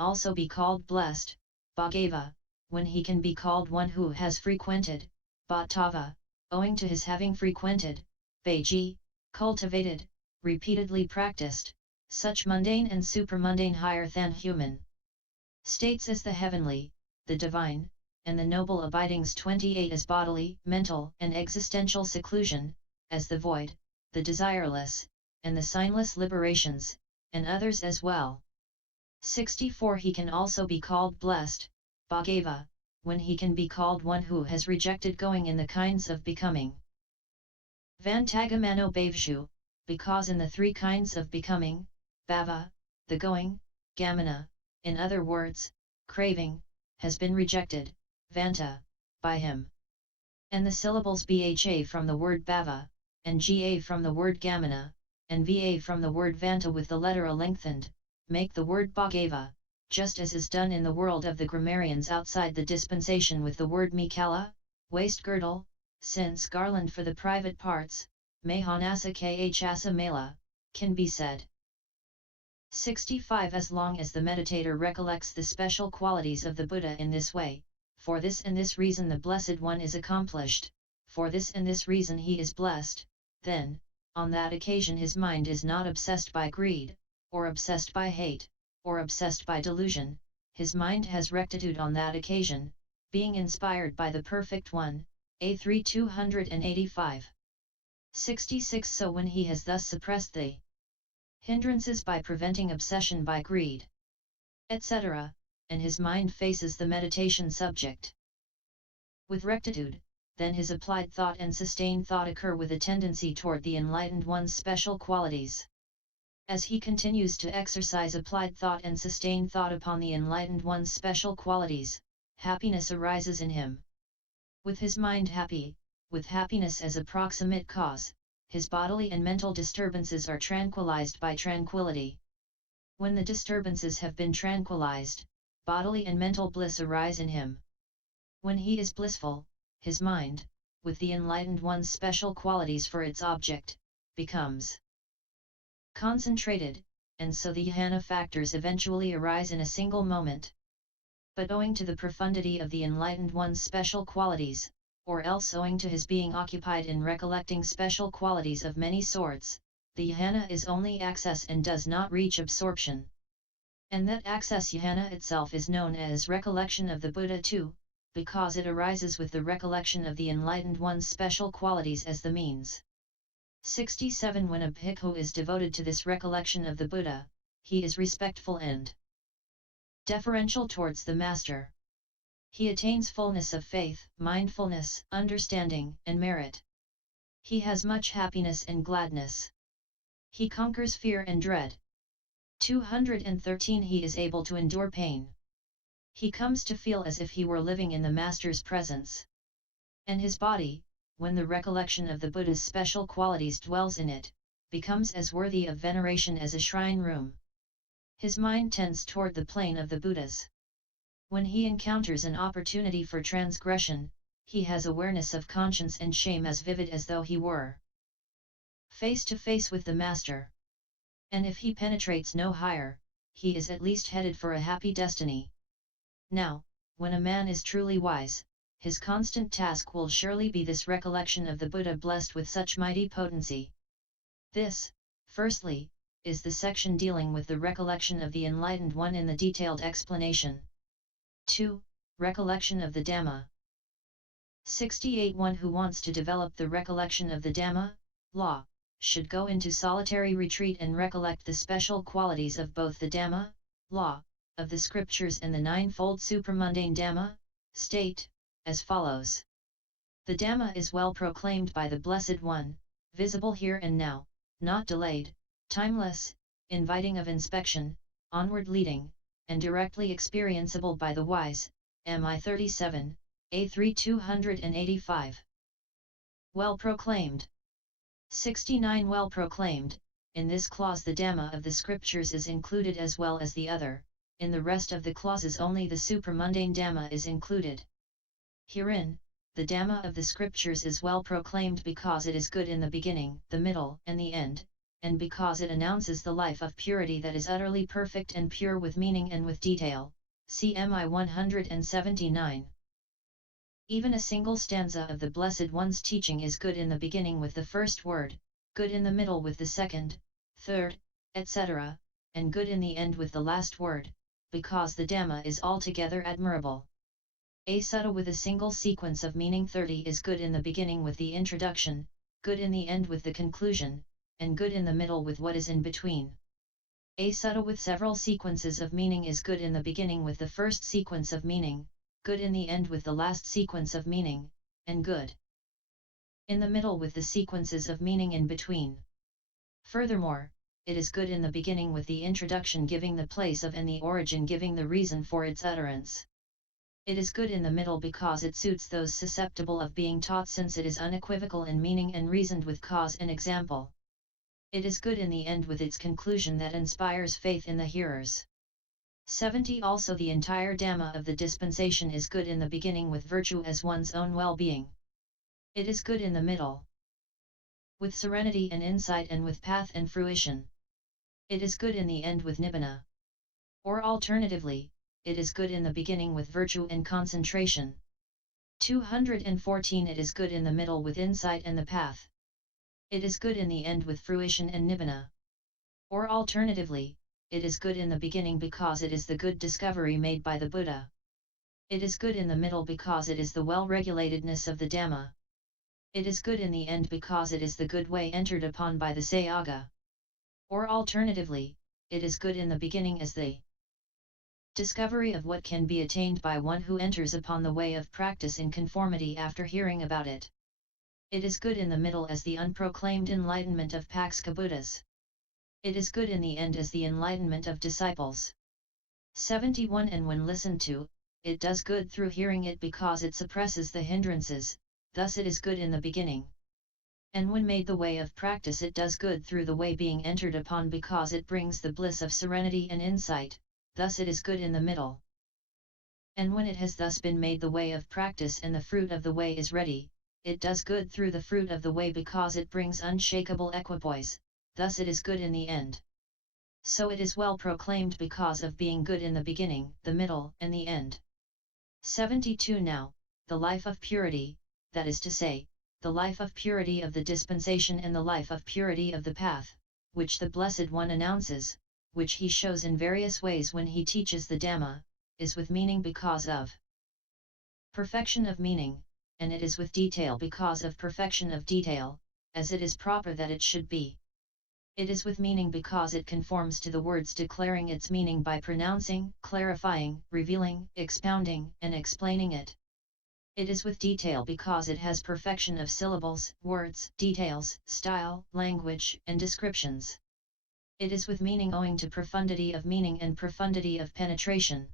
also be called blessed, bhagava, when he can be called one who has frequented, bhava, owing to his having frequented, bhaji, cultivated, repeatedly practiced, such mundane and supramundane higher than human states as the heavenly, the divine, and the noble abidings 28 as bodily, mental, and existential seclusion, as the void, the desireless, and the signless liberations, and others as well. 64 He can also be called blessed, bhagava, when he can be called one who has rejected going in the kinds of becoming. Vantagamano bhavesu, because in the three kinds of becoming, bhava, the going, gamana, in other words, craving, has been rejected, vanta, by him. And the syllables bha from the word bhava, and ga from the word gamana, and va from the word vanta with the letter a lengthened, make the word bhagava, just as is done in the world of the grammarians outside the dispensation with the word mekhala, waist-girdle, since garland for the private parts, MEhanassa KHAssa maLÁ, can be said. 65 As long as the meditator recollects the special qualities of the Buddha in this way, for this and this reason the Blessed One is accomplished, for this and this reason he is blessed, then, on that occasion his mind is not obsessed by greed, or obsessed by hate, or obsessed by delusion, his mind has rectitude on that occasion, being inspired by the Perfect One, A3 285. 66 So when he has thus suppressed the hindrances by preventing obsession by greed, etc., and his mind faces the meditation subject with rectitude, then his applied thought and sustained thought occur with a tendency toward the enlightened one's special qualities. As he continues to exercise applied thought and sustained thought upon the enlightened one's special qualities, happiness arises in him. With his mind happy, with happiness as a proximate cause, his bodily and mental disturbances are tranquilized by tranquility. When the disturbances have been tranquilized, bodily and mental bliss arise in him. When he is blissful, his mind, with the enlightened one's special qualities for its object, becomes concentrated, and so the jhana factors eventually arise in a single moment. But owing to the profundity of the enlightened one's special qualities, or else owing to his being occupied in recollecting special qualities of many sorts, the jhana is only access and does not reach absorption. And that access jhana itself is known as recollection of the Buddha too, because it arises with the recollection of the enlightened one's special qualities as the means. 67 When a bhikkhu is devoted to this recollection of the Buddha, he is respectful and deferential towards the master. He attains fullness of faith, mindfulness, understanding, and merit. He has much happiness and gladness. He conquers fear and dread. 213 He is able to endure pain. He comes to feel as if he were living in the master's presence. And his body, when the recollection of the Buddha's special qualities dwells in it, becomes as worthy of veneration as a shrine room. His mind tends toward the plane of the Buddhas. When he encounters an opportunity for transgression, he has awareness of conscience and shame as vivid as though he were face to face with the master. And if he penetrates no higher, he is at least headed for a happy destiny. Now, when a man is truly wise, his constant task will surely be this recollection of the Buddha blessed with such mighty potency. This, firstly, is the section dealing with the recollection of the enlightened one in the detailed explanation. 2. Recollection of the Dhamma. 68 One who wants to develop the recollection of the Dhamma, law, should go into solitary retreat and recollect the special qualities of both the Dhamma, law, of the scriptures and the ninefold supramundane Dhamma, state, as follows. The Dhamma is well proclaimed by the Blessed One, visible here and now, not delayed, timeless, inviting of inspection, onward leading, and directly experienceable by the wise, MI 37, A3 285. Well proclaimed. 69 Well proclaimed, in this clause the Dhamma of the scriptures is included as well as the other, in the rest of the clauses only the supramundane Dhamma is included. Herein, the Dhamma of the scriptures is well proclaimed because it is good in the beginning, the middle, and the end, and because it announces the life of purity that is utterly perfect and pure with meaning and with detail. CMI 179. Even a single stanza of the Blessed One's teaching is good in the beginning with the first word, good in the middle with the second, third, etc., and good in the end with the last word, because the Dhamma is altogether admirable. A sutta with a single sequence of meaning 30 is good in the beginning with the introduction, good in the end with the conclusion, and good in the middle with what is in between. A sutta with several sequences of meaning is good in the beginning with the first sequence of meaning, good in the end with the last sequence of meaning, and good in the middle with the sequences of meaning in between. Furthermore, it is good in the beginning with the introduction giving the place of and the origin giving the reason for its utterance. It is good in the middle because it suits those susceptible of being taught since it is unequivocal in meaning and reasoned with cause and example. It is good in the end with its conclusion that inspires faith in the hearers. 70. Also the entire Dhamma of the dispensation is good in the beginning with virtue as one's own well-being. It is good in the middle with serenity and insight and with path and fruition. It is good in the end with nibbana. Or alternatively, it is good in the beginning with virtue and concentration. 214. It is good in the middle with insight and the path. It is good in the end with fruition and nibbana. Or alternatively, it is good in the beginning because it is the good discovery made by the Buddha. It is good in the middle because it is the well-regulatedness of the Dhamma. It is good in the end because it is the good way entered upon by the Sangha. Or alternatively, it is good in the beginning as the discovery of what can be attained by one who enters upon the way of practice in conformity after hearing about it. It is good in the middle as the unproclaimed enlightenment of Paksha Buddhas. It is good in the end as the enlightenment of disciples. 71. And when listened to, it does good through hearing it because it suppresses the hindrances, thus it is good in the beginning. And when made the way of practice it does good through the way being entered upon because it brings the bliss of serenity and insight, thus it is good in the middle. And when it has thus been made the way of practice and the fruit of the way is ready, it does good through the fruit of the way because it brings unshakable equipoise, thus it is good in the end. So it is well proclaimed because of being good in the beginning, the middle, and the end. 72. Now, the life of purity, that is to say, the life of purity of the dispensation and the life of purity of the path, which the Blessed One announces, which he shows in various ways when he teaches the Dhamma, is with meaning because of perfection of meaning, and it is with detail because of perfection of detail, as it is proper that it should be. It is with meaning because it conforms to the words declaring its meaning by pronouncing, clarifying, revealing, expounding, and explaining it. It is with detail because it has perfection of syllables, words, details, style, language, and descriptions. It is with meaning owing to profundity of meaning and profundity of penetration.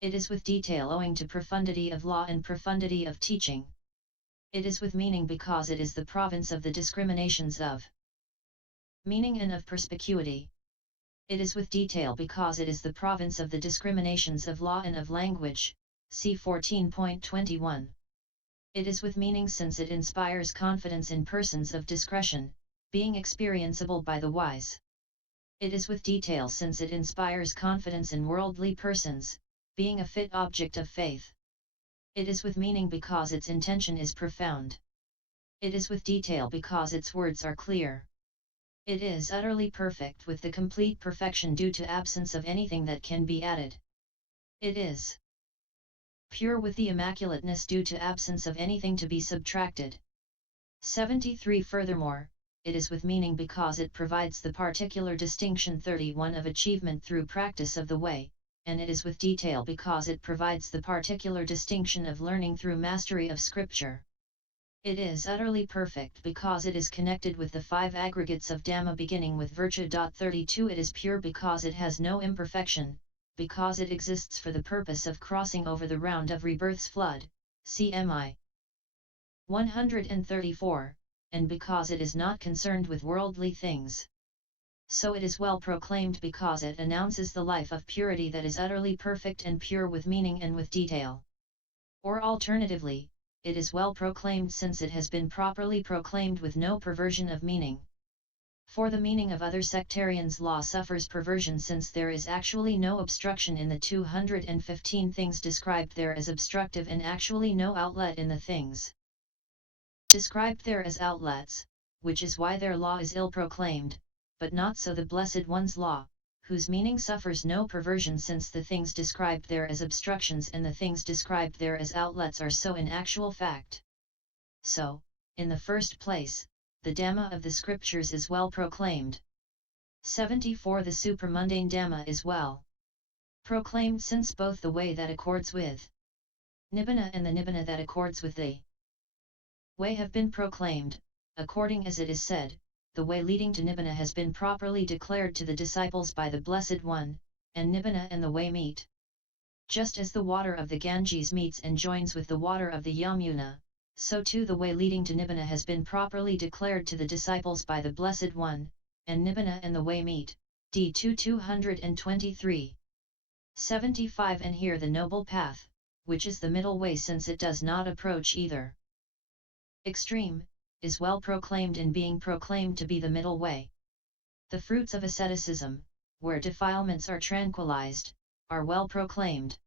It is with detail owing to profundity of law and profundity of teaching. It is with meaning because it is the province of the discriminations of meaning and of perspicuity. It is with detail because it is the province of the discriminations of law and of language, see 14.21. It is with meaning since it inspires confidence in persons of discretion, being experienceable by the wise. It is with detail since it inspires confidence in worldly persons, being a fit object of faith. It is with meaning because its intention is profound. It is with detail because its words are clear. It is utterly perfect with the complete perfection due to absence of anything that can be added. It is pure with the immaculateness due to absence of anything to be subtracted. 73. Furthermore, it is with meaning because it provides the particular distinction 31 of achievement through practice of the way, and it is with detail because it provides the particular distinction of learning through mastery of scripture. It is utterly perfect because it is connected with the five aggregates of Dhamma beginning with virtue. 32. It is pure because it has no imperfection, because it exists for the purpose of crossing over the round of rebirth's flood, CMI 134, and because it is not concerned with worldly things. So it is well proclaimed because it announces the life of purity that is utterly perfect and pure with meaning and with detail. Or alternatively, it is well proclaimed since it has been properly proclaimed with no perversion of meaning. For the meaning of other sectarians, law suffers perversion since there is actually no obstruction in the 215 things described there as obstructive and actually no outlet in the things described there as outlets, which is why their law is ill-proclaimed, but not so the Blessed One's law, whose meaning suffers no perversion since the things described there as obstructions and the things described there as outlets are so in actual fact. So, in the first place, the Dhamma of the scriptures is well proclaimed. 74 The supramundane Dhamma is well proclaimed since both the way that accords with Nibbana and the Nibbana that accords with the way have been proclaimed, according as it is said, the way leading to Nibbana has been properly declared to the disciples by the Blessed One, and Nibbana and the way meet. Just as the water of the Ganges meets and joins with the water of the Yamuna, so too the way leading to Nibbana has been properly declared to the disciples by the Blessed One, and Nibbana and the way meet. D. 223. 75 And here the noble path, which is the middle way since it does not approach either extreme, is well proclaimed in being proclaimed to be the middle way. The fruits of asceticism, where defilements are tranquilized, are well proclaimed.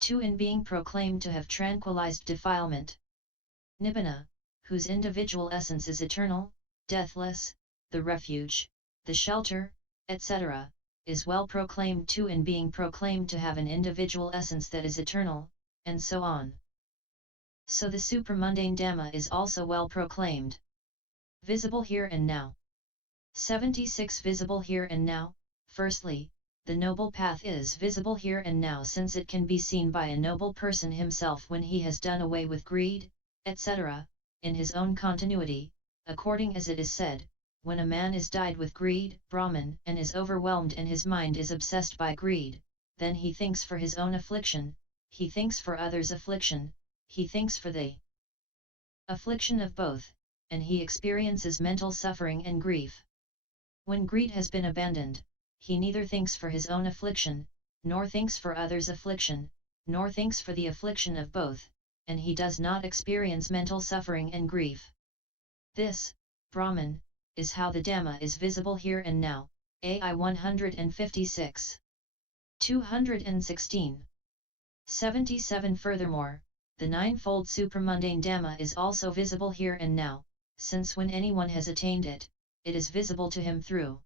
2 In being proclaimed to have tranquilized defilement. Nibbana, whose individual essence is eternal, deathless, the refuge, the shelter, etc., is well proclaimed too in being proclaimed to have an individual essence that is eternal, and so on. So the supramundane Dhamma is also well proclaimed. Visible here and now. 76 Visible here and now. Firstly, the noble path is visible here and now since it can be seen by a noble person himself when he has done away with greed, etc., in his own continuity, according as it is said, when a man is dyed with greed, Brahman, and is overwhelmed and his mind is obsessed by greed, then he thinks for his own affliction, he thinks for others' affliction, he thinks for the affliction of both, and he experiences mental suffering and grief. When greed has been abandoned, he neither thinks for his own affliction, nor thinks for others' affliction, nor thinks for the affliction of both, and he does not experience mental suffering and grief. This, Brahman, is how the Dhamma is visible here and now. AI 156. 216. 77 Furthermore, the ninefold supramundane Dhamma is also visible here and now, since when anyone has attained it, it is visible to him through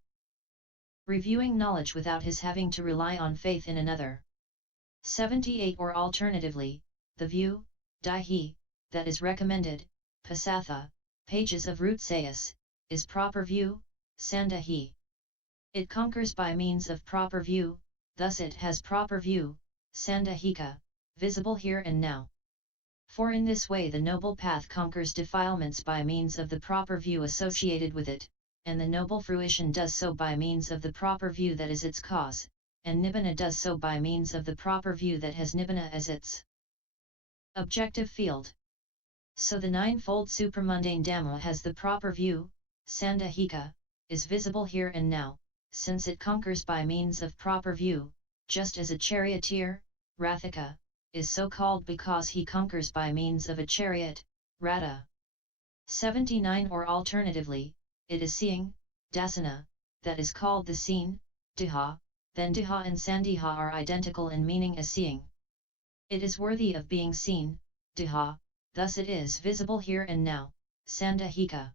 reviewing knowledge without his having to rely on faith in another. 78 Or alternatively, the view, Daihi, that is recommended, Pasatha, pages of root sayas, is proper view, Sandahi. It conquers by means of proper view, thus it has proper view, Sandahika, visible here and now. For in this way the noble path conquers defilements by means of the proper view associated with it, and the noble fruition does so by means of the proper view that is its cause, and Nibbana does so by means of the proper view that has Nibbana as its objective field. So the ninefold supramundane Dhamma has the proper view, Sandahika, is visible here and now, since it conquers by means of proper view, just as a charioteer, Rathika, is so called because he conquers by means of a chariot, Ratha. 79 Or alternatively, it is seeing, Dasana, that is called the seen, Diha, then Diha and Sandiha are identical in meaning as seeing. It is worthy of being seen, Diha, thus it is visible here and now, Sandahika.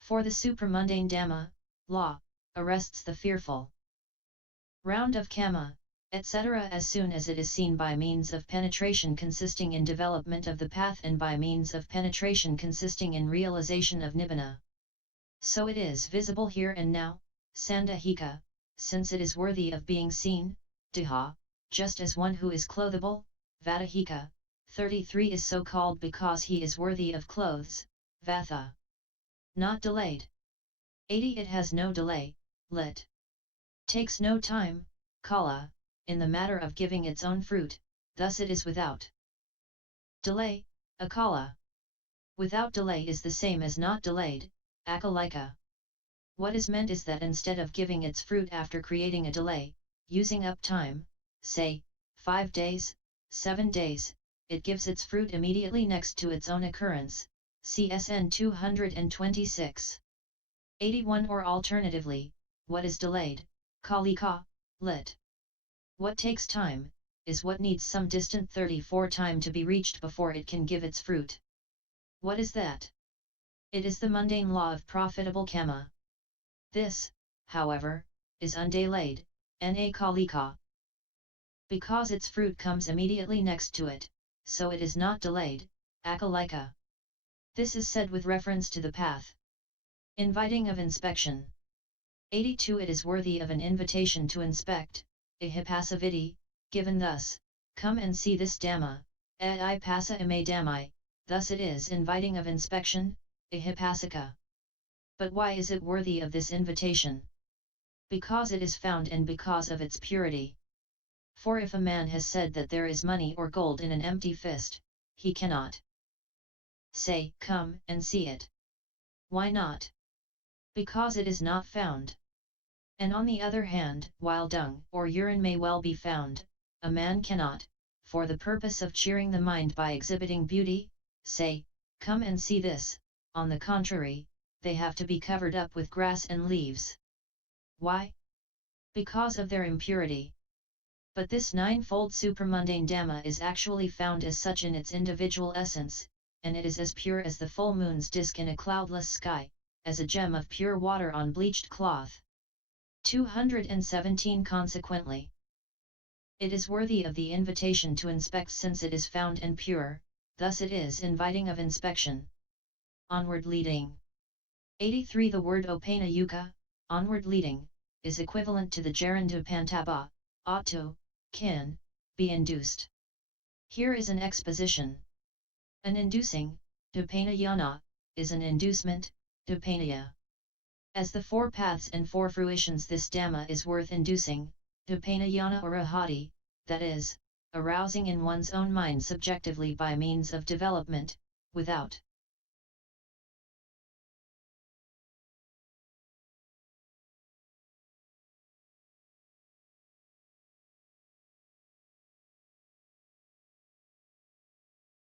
For the supramundane Dhamma, law, arrests the fearful round of kama, etc. as soon as it is seen by means of penetration consisting in development of the path and by means of penetration consisting in realization of Nibbana. So it is visible here and now, Sandahika, since it is worthy of being seen, Diha, just as one who is clothable, Vatahika, 33 is so called because he is worthy of clothes, Vatha. Not delayed. 80 It has no delay, lit. Takes no time, Kala, in the matter of giving its own fruit, thus it is without delay, Akala. Without delay is the same as not delayed, Akalika. What is meant is that instead of giving its fruit after creating a delay, using up time, say, 5 days, 7 days, it gives its fruit immediately next to its own occurrence, CSN 226. 81 Or alternatively, what is delayed, kalika, lit. What takes time, is what needs some distant 34 time to be reached before it can give its fruit. What is that? It is the mundane law of profitable karma. This, however, is undelayed, na kalika. Because its fruit comes immediately next to it, so it is not delayed, akalika. This is said with reference to the path. Inviting of inspection. 82 It is worthy of an invitation to inspect, ihipasaviti, given thus, come and see this Dhamma, I passa ime dhammai, thus it is inviting of inspection, ihipasika. But why is it worthy of this invitation? Because it is found and because of its purity. For if a man has said that there is money or gold in an empty fist, he cannot say, come and see it. Why not? Because it is not found. And on the other hand, while dung or urine may well be found, a man cannot, for the purpose of cheering the mind by exhibiting beauty, say, come and see this. On the contrary, they have to be covered up with grass and leaves. Why? Because of their impurity. But this ninefold supramundane Dhamma is actually found as such in its individual essence, and it is as pure as the full moon's disk in a cloudless sky, as a gem of pure water on bleached cloth. 217 Consequently, it is worthy of the invitation to inspect since it is found and pure, thus it is inviting of inspection. Onward leading. 83 The word opanayuka, onward leading, is equivalent to the gerundu pantaba, ought to, can, be induced. Here is an exposition. An inducing, dupanayana, is an inducement, dupanaya. As the four paths and four fruitions this Dhamma is worth inducing, dupanayana or ahati, that is, arousing in one's own mind subjectively by means of development, without